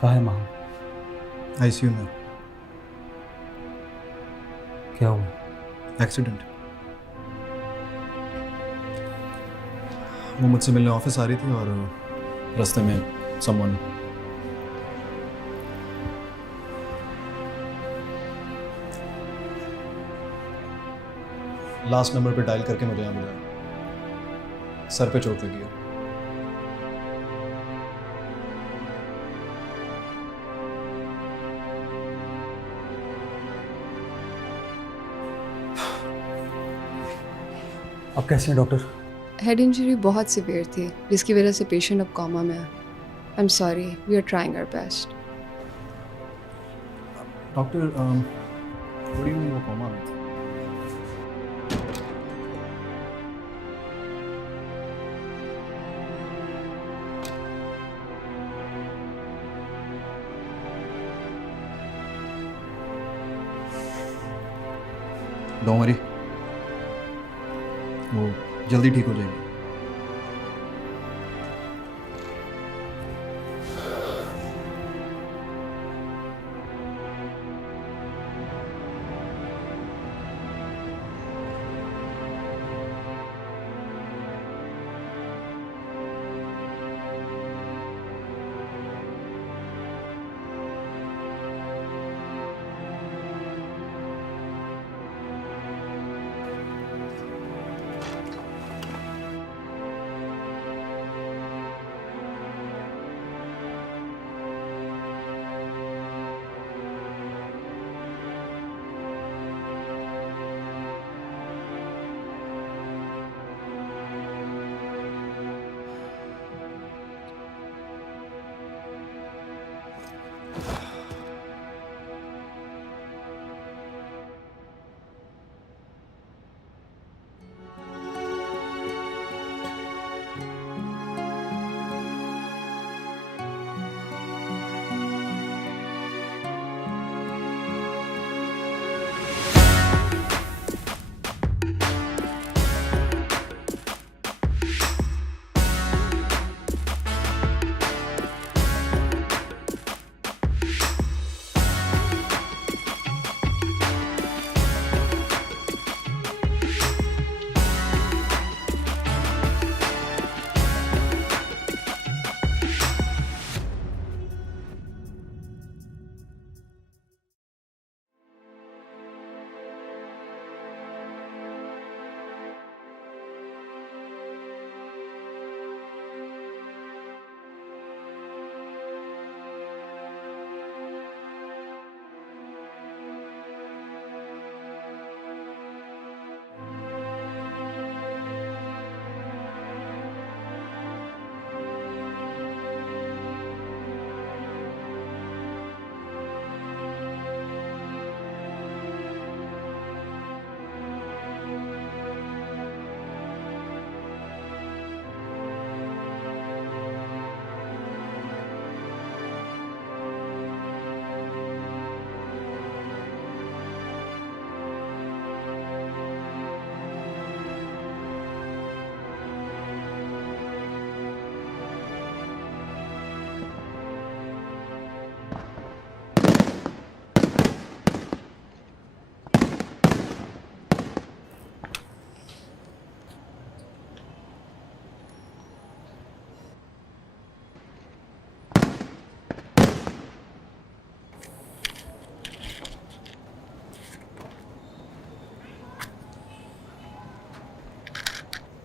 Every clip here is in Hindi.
कहाँ है माँ? आईसीयू में। क्या हुआ? एक्सीडेंट। वो मुझसे मिलने ऑफिस आ रही थी और रास्ते में समवन। लास्ट नंबर पे डायल करके मुझे यहाँ बुलाया। सर पे चोट लगी है। अब कैसे हैं डॉक्टर? हेड इंजरी बहुत सिवियर थी जिसकी वजह से पेशेंट अब कोमा में है। I am sorry, we are trying our best. Doctor what do you mean वो कोमा में? डोंट वरी, वो जल्दी ठीक हो जाएगी।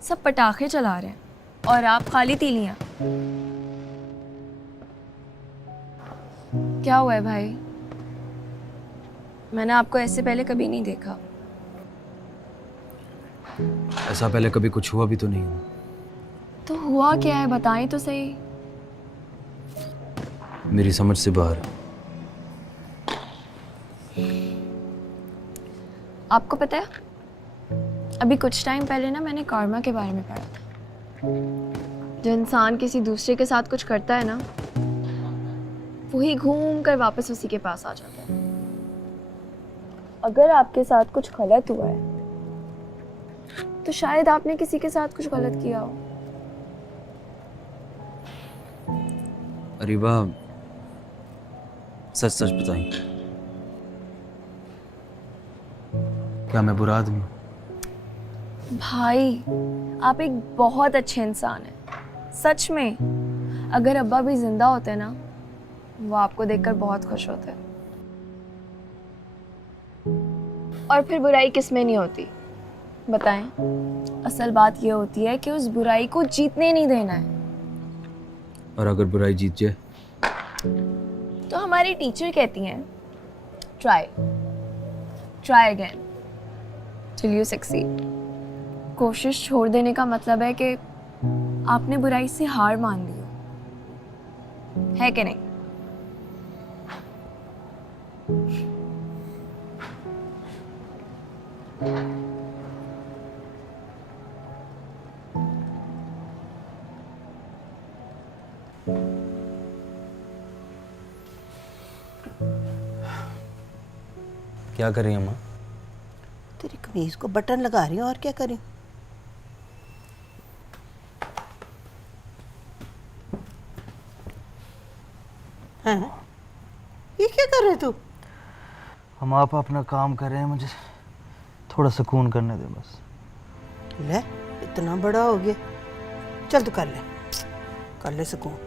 सब पटाखे चला रहे हैं और आप खाली तीलियां। क्या हुआ है भाई? मैंने आपको ऐसे पहले कभी नहीं देखा। ऐसा पहले कभी कुछ हुआ भी तो नहीं हुआ। तो हुआ क्या है, बताएं तो सही। मेरी समझ से बाहर। आपको पता है, अभी कुछ टाइम पहले ना मैंने कार्मा के बारे में पढ़ा था। जो इंसान किसी दूसरे के साथ कुछ करता है ना, वही घूम कर वापस उसी के पास आ जाता है। अगर आपके साथ कुछ गलत हुआ है तो शायद आपने किसी के साथ कुछ गलत किया हो। अरीबा, सच सच बताइए, क्या मैं बुरा आदमी हूँ? भाई आप एक बहुत अच्छे इंसान हैं सच में। अगर अब्बा भी जिंदा होते ना, वो आपको देखकर बहुत खुश होते। और फिर बुराई किस में नहीं होती बताएं? असल बात ये होती है कि उस बुराई को जीतने नहीं देना है। और अगर बुराई जीत जाए? तो हमारी टीचर कहती हैं try again till you succeed. कोशिश छोड़ देने का मतलब है कि आपने बुराई से हार मान ली हो, है कि नहीं? क्या कर रही है माँ? तेरी कमीज को बटन लगा रही हूँ, और क्या करी। हाँ, ये क्या कर रहे तू? हम आप अपना काम कर रहे हैं, मुझे थोड़ा सुकून करने दे बस। ले, इतना बड़ा हो गया, चल तू कर ले सुकून।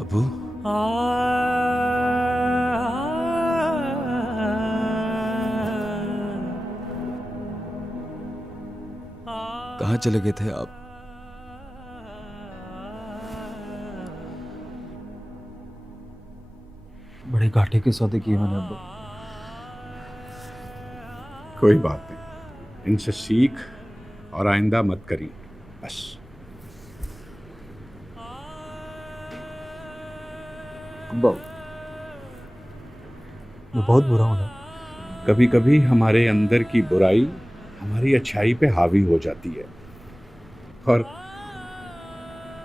अबू, कहाँ चले गए थे आप? बड़े घाटे के सौदे किए मैंने अब्बू। कोई बात नहीं, इनसे सीख और आइंदा मत करी बस। अब्बा, मैं बहुत बुरा हूँ ना। कभी कभी हमारे अंदर की बुराई हमारी अच्छाई पे हावी हो जाती है, और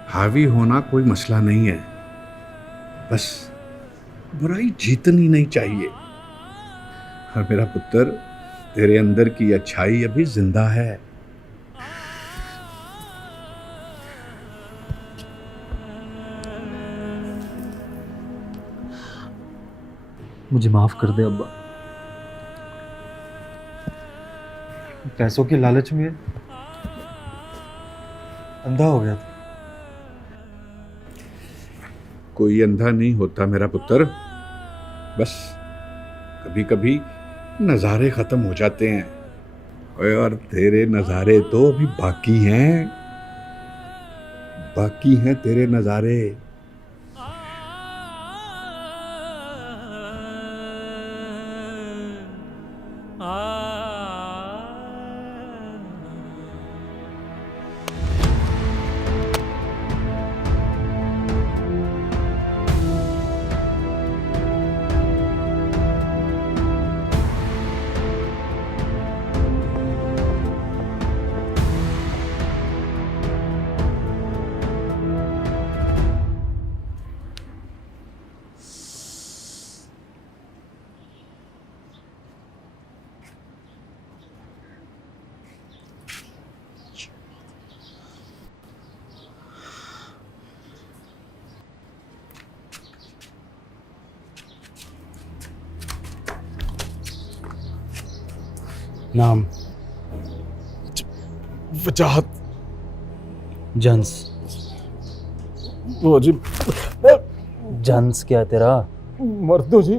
हावी होना कोई मसला नहीं है, बस बुराई जीतनी नहीं चाहिए। और मेरा पुत्र, तेरे अंदर की अच्छाई अभी जिंदा है। मुझे माफ कर दे अब्बा। पैसों के लालच में अंधा हो गया था। कोई अंधा नहीं होता मेरा पुत्र, बस कभी कभी नज़ारे ख़त्म हो जाते हैं, और तेरे नज़ारे तो अभी बाकी हैं तेरे नज़ारे। नाम वजाहत। जंस। वो जी जंस क्या तेरा? मर्दो जी।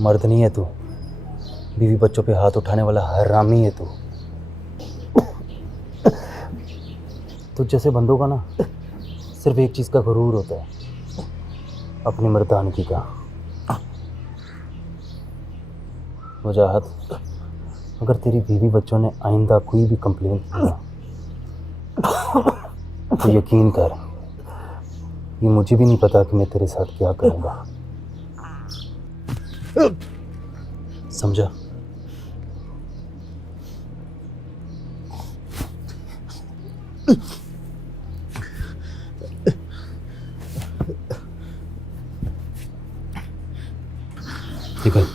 मर्द नहीं है तू, बीवी बच्चों पे हाथ उठाने वाला हरामी है तू। तुझ जैसे बंदों का ना सिर्फ एक चीज का गुरूर होता है, अपनी मर्दानगी का। वजाहत, अगर तेरी बीवी बच्चों ने आइंदा कोई भी कंप्लेंट किया तो यकीन कर, ये मुझे भी नहीं पता कि मैं तेरे साथ क्या करूँगा। समझा? निकल।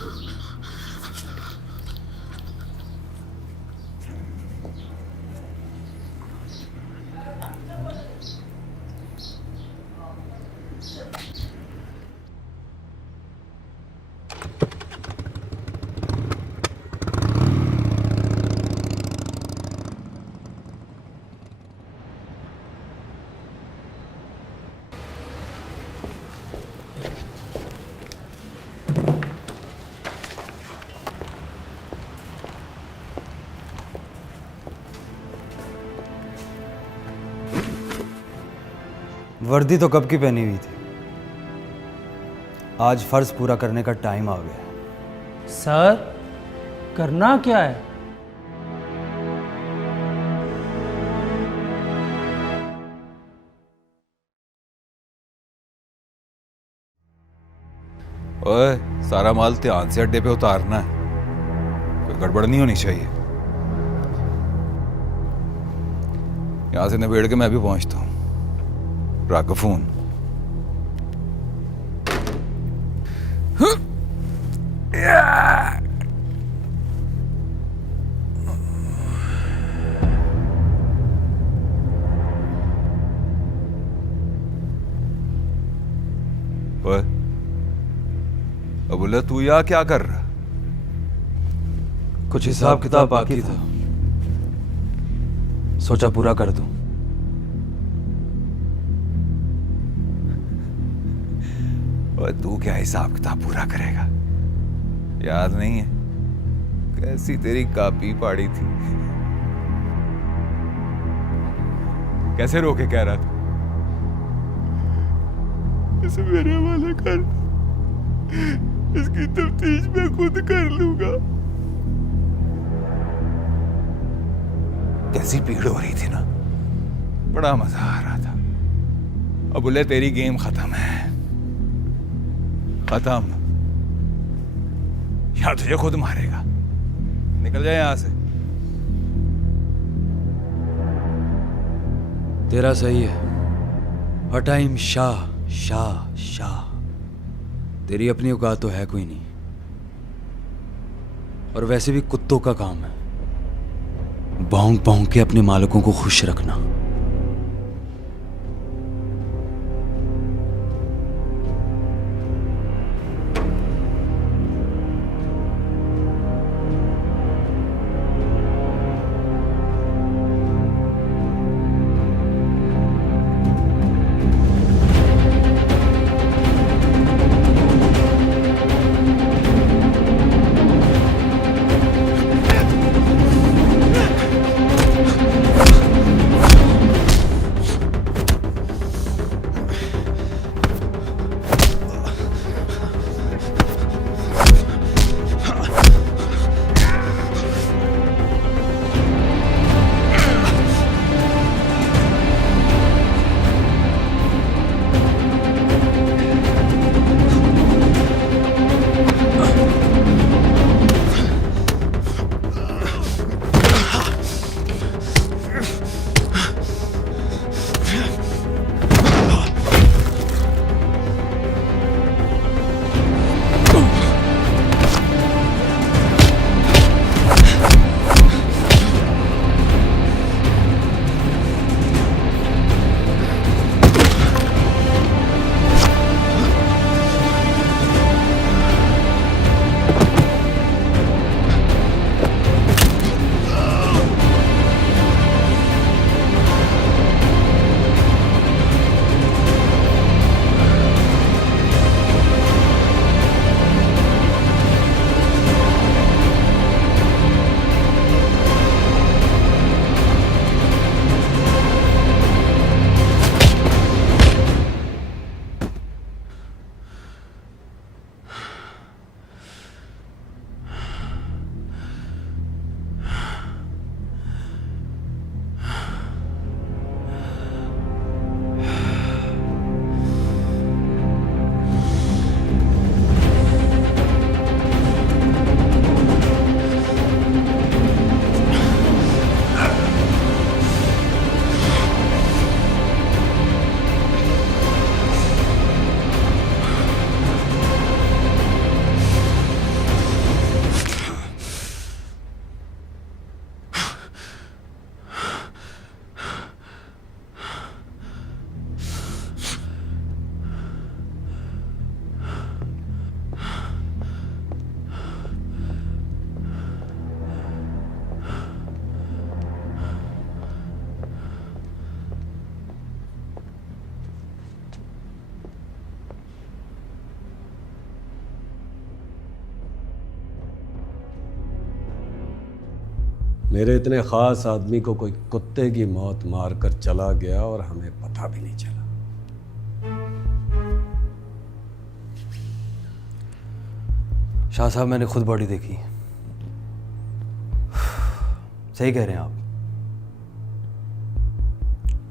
वर्दी तो कब की पहनी हुई थी। आज फर्ज पूरा करने का टाइम आ गया। सर, करना क्या है? ओए, सारा माल ध्यान से अड्डे पे उतारना है, कोई गड़बड़ नहीं होनी चाहिए। यहां से निबेड़ के मैं भी पहुंचता हूं। रख फोन। ओए, अबुल्ला तू यहाँ क्या कर रहा? कुछ हिसाब किताब बाकी था, सोचा पूरा कर दूं। और तू क्या हिसाब किताब पूरा करेगा? याद नहीं है कैसी तेरी कापी पाड़ी थी? कैसे रोके कह रहा था इसे मेरे हवाले कर, इसकी तफ्तीश मैं खुद कर लूंगा। कैसी भीड़ हो रही थी ना, बड़ा मजा आ रहा था। अब बोले तेरी गेम खत्म है, खत्म। या तुझे खुद मारेगा। निकल जाए यहां से। तेरा सही है। हर टाइम शाह शाह शाह। तेरी अपनी औकात तो है कोई नहीं, और वैसे भी कुत्तों का काम है भौंक भौंक के अपने मालिकों को खुश रखना। मेरे इतने ख़ास आदमी को कोई कुत्ते की मौत मार कर चला गया और हमें पता भी नहीं चला। शाह साहब, मैंने खुद बॉडी देखी। सही कह रहे हैं आप,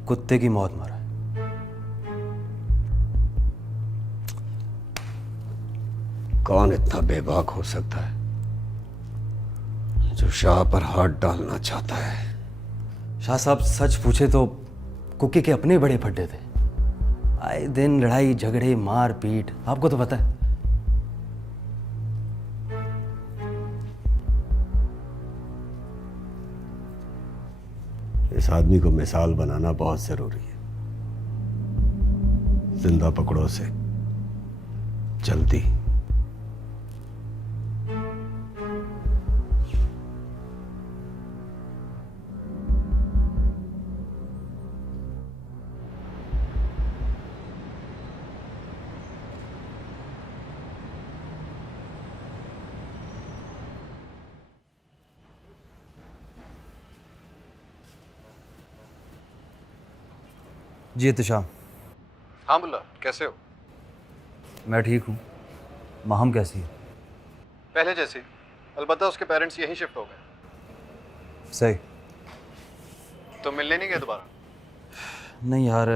कुत्ते की मौत मारा है। कौन इतना बेबाक हो सकता है जो शाह पर हाथ डालना चाहता है? शाह साहब, सच पूछे तो कुकी के अपने बड़े फड्डे थे। आए दिन लड़ाई झगड़े मार पीट, आपको तो पता है। इस आदमी को मिसाल बनाना बहुत जरूरी है। जिंदा पकड़ो से जल्दी। जी एहतशाम। हाँ मुल्ला, कैसे हो? मैं ठीक हूँ। माहम कैसी है? पहले जैसे, अलबत्ता उसके पेरेंट्स यहीं शिफ्ट हो गए। सही। तो मिलने नहीं गए दोबारा? नहीं यार,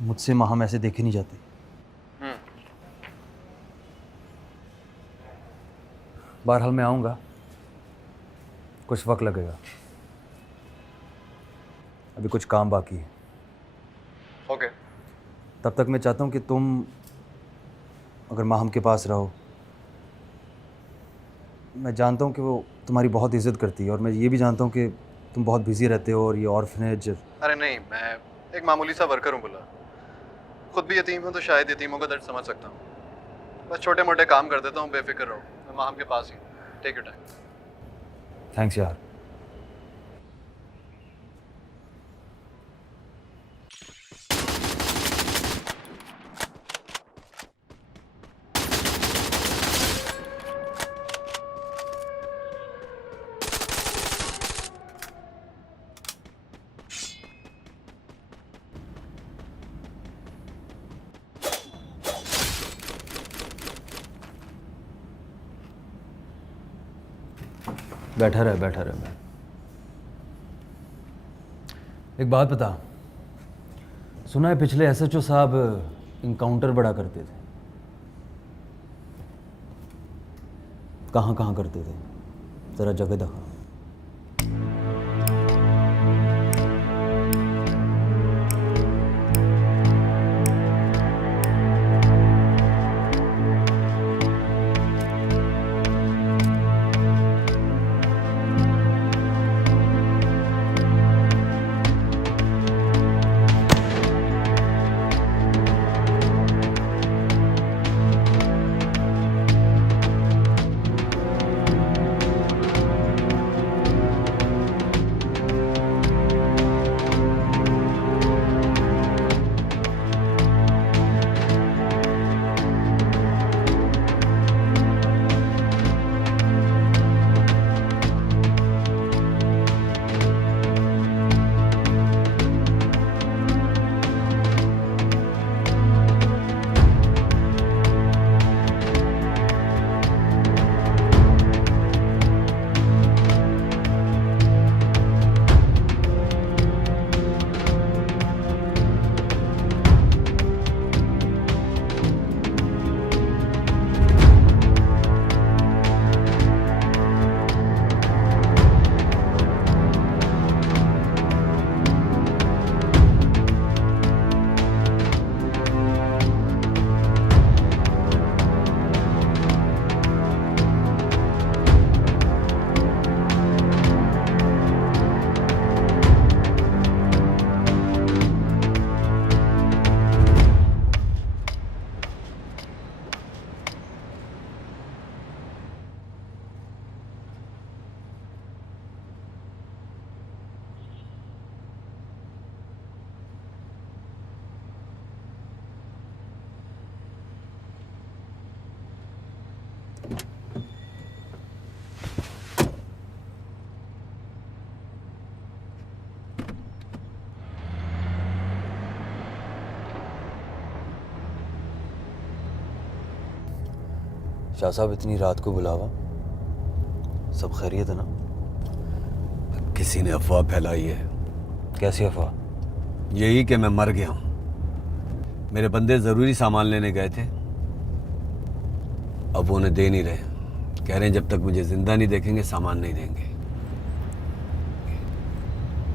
मुझसे माहम ऐसे देखी नहीं जाती। बहरहाल मैं आऊँगा, कुछ वक्त लगेगा, अभी कुछ काम बाकी है। ओके। तब तक मैं चाहता हूँ कि तुम अगर माहम के पास रहो। मैं जानता हूँ कि वो तुम्हारी बहुत इज़्ज़त करती है, और मैं ये भी जानता हूँ कि तुम बहुत बिज़ी रहते हो और ये ऑर्फनेज। अरे नहीं, मैं एक मामूली सा वर्कर हूँ मुल्ला। खुद भी यतीम हूँ तो शायद यतीमों का दर्द समझ सकता हूँ। बस छोटे मोटे काम कर देता हूँ, बेफिक्र रहो। मैं माहम के पास ही। Take your time. थैंक्स यार। बैठा रहे। एक बात बता, सुना है पिछले एसएचओ साहब इनकाउंटर बड़ा करते थे। कहाँ करते थे? ज़रा जगह दिखा। शाह साहब इतनी रात को बुलावा, सब खैरियत है ना? किसी ने अफवाह फैलाई है। कैसी अफवाह? यही कि मैं मर गया हूं। मेरे बंदे ज़रूरी सामान लेने गए थे, अब वो उन्हें दे नहीं रहे। कह रहे हैं जब तक मुझे जिंदा नहीं देखेंगे सामान नहीं देंगे।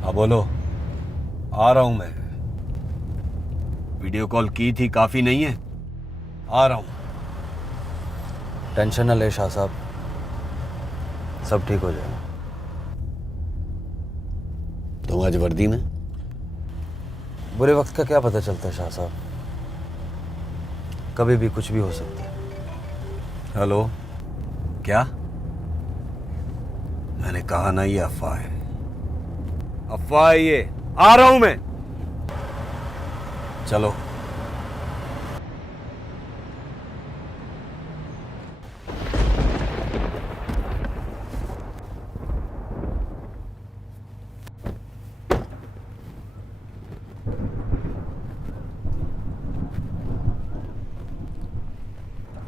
हाँ बोलो। आ रहा हूं मैं। वीडियो कॉल की थी, काफ़ी नहीं है। आ रहा हूं। टेंशन न ले शाह साहब, सब ठीक हो जाएगा। तुम आज वर्दी में? बुरे वक्त का क्या पता चलता है शाह साहब, कभी भी कुछ भी हो सकता है। हेलो, क्या? मैंने कहा ना ये अफवाह है, अफवाह है ये। आ रहा हूं मैं। चलो।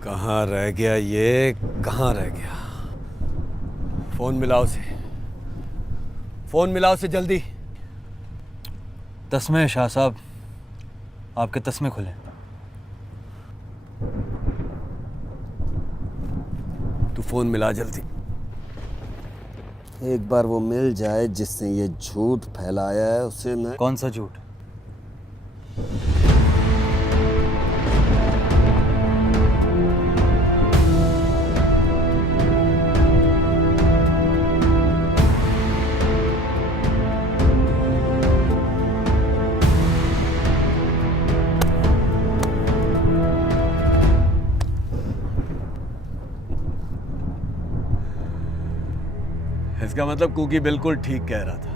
कहाँ रह गया ये, कहाँ रह गया? फोन मिलाओ उसे, फोन मिलाओ उसे जल्दी। तस्मे शाह साहब, आपके तस्मे खुले। तू फोन मिला जल्दी। एक बार वो मिल जाए जिसने ये झूठ फैलाया है, उसे मैं। कौन सा झूठ? इसका मतलब कुकी बिल्कुल ठीक कह रहा था।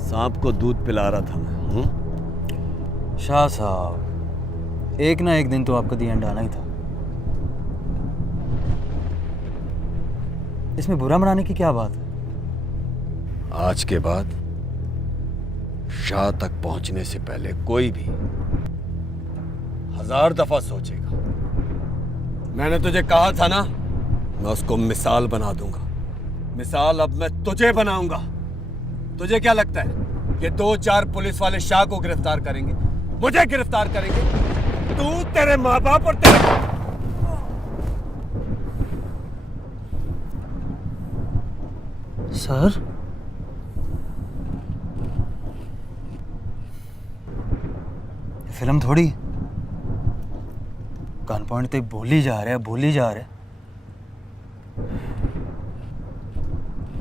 सांप को दूध पिला रहा था मैं। शाह साहब, एक ना एक दिन तो आपको दी एंड आना ही था। इसमें बुरा मनाने की क्या बात है? आज के बाद शाह तक पहुंचने से पहले कोई भी 1000 दफा सोचेगा। मैंने तुझे कहा था ना, मैं उसको मिसाल बना दूंगा। मिसाल अब मैं तुझे बनाऊंगा। तुझे क्या लगता है कि 2-4 पुलिस वाले शाह को गिरफ्तार करेंगे, मुझे गिरफ्तार करेंगे? तू, तेरे माँ बाप और तेरे सर, फिल्म थोड़ी गन पॉइंट तक बोली जा रहे हैं, बोली जा रहे हैं।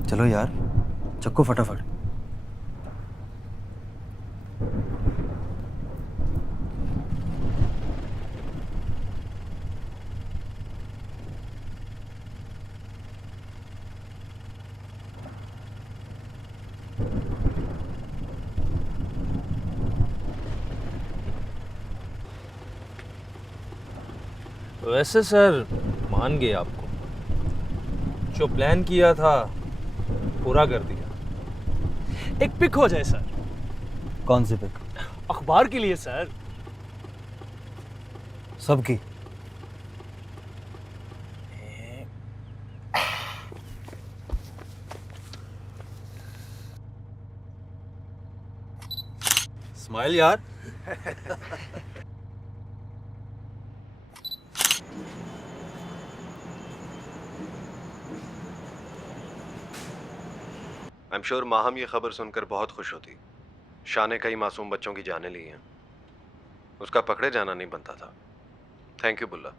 चलो यार, चक्को फटाफट। वैसे सर मान गए आपको, जो प्लान किया था पूरा कर दिया। एक पिक हो जाए सर, कौन सी पिक? अखबार के लिए सर। सबकी? स्माइल यार। आई एम श्योर माहम ये खबर सुनकर बहुत खुश होती। शाह ने कई मासूम बच्चों की जानें ली हैं, उसका पकड़े जाना नहीं बनता था। थैंक यू बुल्ला।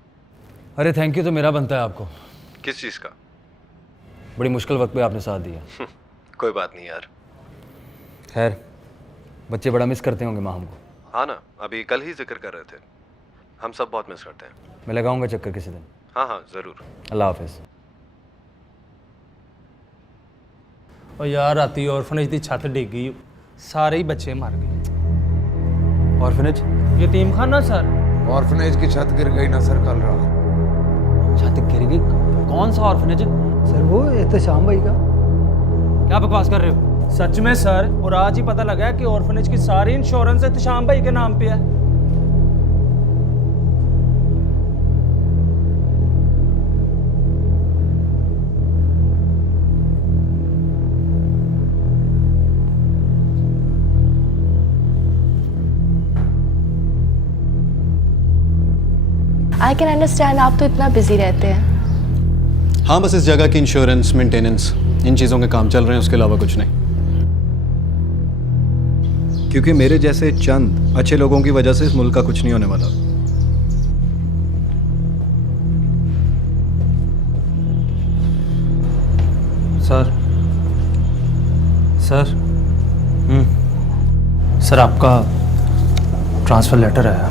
अरे थैंक यू तो मेरा बनता है आपको। किस चीज़ का? बड़ी मुश्किल वक्त पे आपने साथ दिया। कोई बात नहीं यार। खैर, बच्चे बड़ा मिस करते होंगे माहम को। हाँ ना, अभी कल ही जिक्र कर रहे थे। हम सब बहुत मिस करते हैं। मैं लगाऊंगा चक्कर किसी दिन। हाँ हाँ ज़रूर। अल्लाह हाफिज़। और यार राती ऑर्फनेज की छत डिग गई, सारे ही बच्चे मर गए। ऑर्फनेज? यतीम खाना सर। ऑर्फनेज की छत गिर गई ना सर कल रात। छत गिर गई? कौन सा ऑर्फनेज? सर वो एहतशाम भाई का। क्या बकवास कर रहे हो? सच में सर, और आज ही पता लगा है कि ऑर्फनेज की सारी इंश्योरेंस एहतशाम भाई के नाम पे है। आई कैन अंडरस्टैंड, आप तो इतना बिजी रहते हैं। हाँ, बस इस जगह की इंश्योरेंस, मेंटेनेंस, इन चीज़ों के काम चल रहे हैं, उसके अलावा कुछ नहीं। क्योंकि मेरे जैसे चंद अच्छे लोगों की वजह से इस मुल्क का कुछ नहीं होने वाला। सर सर सर आपका ट्रांसफ़र लेटर आया।